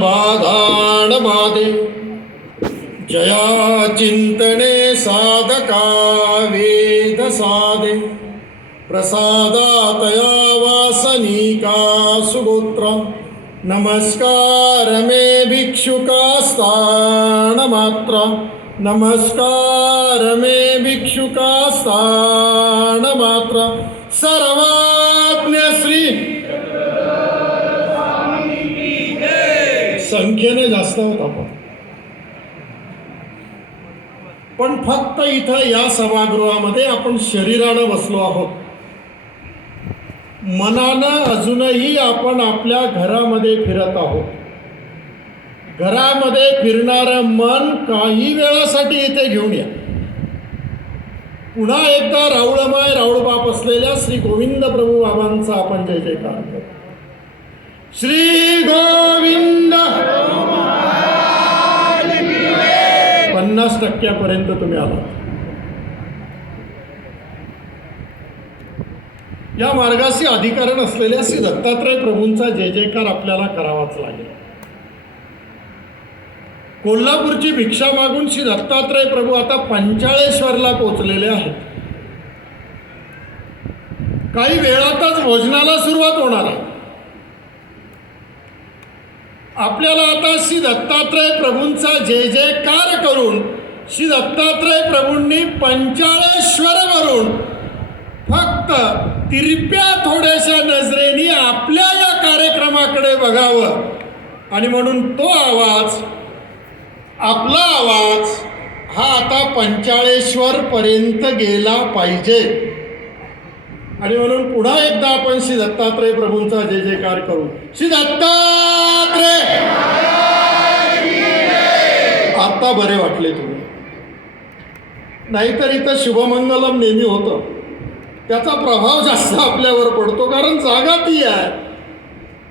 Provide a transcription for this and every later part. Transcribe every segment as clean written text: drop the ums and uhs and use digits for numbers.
बाधान बाधे जया चिंतने साधका वेद साधे प्रसादातया वासनिका सुगोत्र नमस्कार मे भिक्षुकास्तान मात्र नमस्कार मे भिक्षुकास्तान मात्र सर्वज्ञ श्री संख्येने जास्त होत आपण पण फक्त इथं या सभागृहामध्ये आपण शरीरानं बसलो आहोत. मनानं अजूनही आपण आपल्या घरामध्ये फिरत आहोत. घरामध्ये फिरणारं मन काही वेळासाठी इथे घेऊन या. पुन्हा एकदा राऊळमाय राऊळबाप असलेल्या श्री गोविंद प्रभू बाबांचा आपण जय जयकार करू. श्री गोविंद 50% तुम्ही आला. या मार्गाशी अधिकारण असलेल्या श्री दत्तात्रय प्रभूंचा जय जयकार आपल्याला करावाच लागेल. कोल्हापूरची भिक्षा मागून श्री दत्तात्रय प्रभू आता पंचाळेश्वरला पोहोचलेले आहेत. काही वेळातच भोजनाला सुरुवात होणार आहे. आपल्याला आता श्री दत्तात्रय प्रभूंचा जय जयकार करून श्री दत्तात्रय प्रभूंनी पंचाळेश्वरवरून फक्त तिरप्या थोड्याशा नजरेने आपल्या या कार्यक्रमाकडे बघावं आणि म्हणून तो आवाज, आपला आवाज हा आता पंचाळेश्वर पर्यंत गेला पाहिजे. आणि म्हणून पुन्हा एकदा आपण श्री दत्तात्रय प्रभूंचा जय जयकार करू. श्री दत्तात्रय. आता बरे वाटले तुम्ही, नाहीतर इथं शुभमंगलम नेहमी होतं, त्याचा प्रभाव जास्त आपल्यावर पडतो. कारण जागा ती आहे,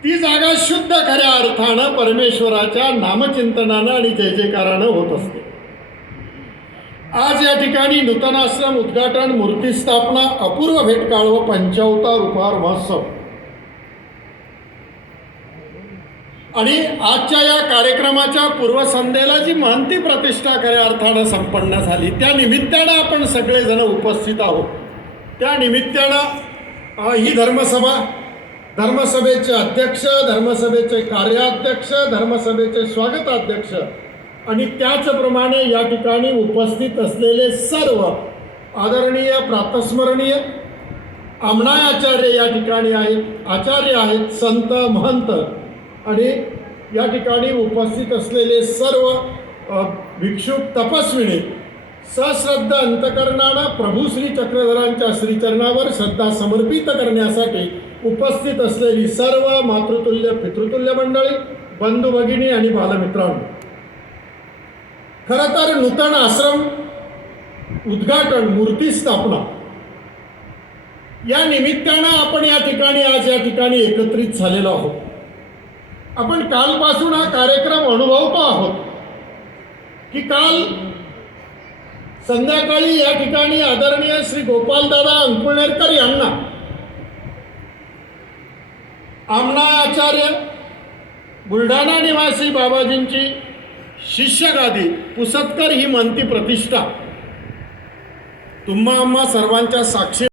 ती जागा शुद्ध खऱ्या अर्थानं परमेश्वराच्या नामचिंतनानं आणि जय जयकारानं होत असते. आज या ठिकाणी नूतनाश्रम उद्घाटन, मूर्ती स्थापना, अपूर्व भेटकाळ व पंचावतार उपहार महोत्सव आणि आजच्या या कार्यक्रमाच्या पूर्वसंध्येला जी महंती प्रतिष्ठा खऱ्या अर्थानं संपन्न झाली, त्या निमित्तानं आपण सगळेजण उपस्थित आहोत. त्या निमित्तानं ही धर्मसभा, धर्मसभेचे अध्यक्ष, धर्मसभेचे कार्याध्यक्ष, धर्मसभेचे स्वागताध्यक्ष आणि त्याचप्रमाणे या ठिकाणी उपस्थित असलेले सर्व आदरणीय प्रातस्मरणीय आमनाय आचार्य या ठिकाणी आहेत, आचार्य आहेत, संत महंत आणि या ठिकाणी उपस्थित असलेले सर्व भिक्षुक तपस्विनी सश्रद्ध अंतकरणानं प्रभू श्री चक्रधरांच्या श्रीचरणावर श्रद्धा समर्पित करण्यासाठी उपस्थित असलेली सर्व मातृतुल्य पितृतुल्य मंडळी, बंधू भगिनी आणि बालमित्रांनो, खरं तर नूतन आश्रम उद्घाटन, मूर्ती स्थापना या निमित्तानं आपण या ठिकाणी आज या ठिकाणी एकत्रित झालेलो आहोत. आपण कालपासून हा कार्यक्रम अनुभवतो आहोत की काल संध्याकाळी या ठिकाणी आदरणीय श्री गोपालदादा अंकुळनेरकर यांना आमनाय आचार्य बुलढाणा निवासी बाबाजींची शिष्यगादी पुसतकर ही महंती प्रतिष्ठा तुम्हा आम्हा सर्वांच्या साक्षी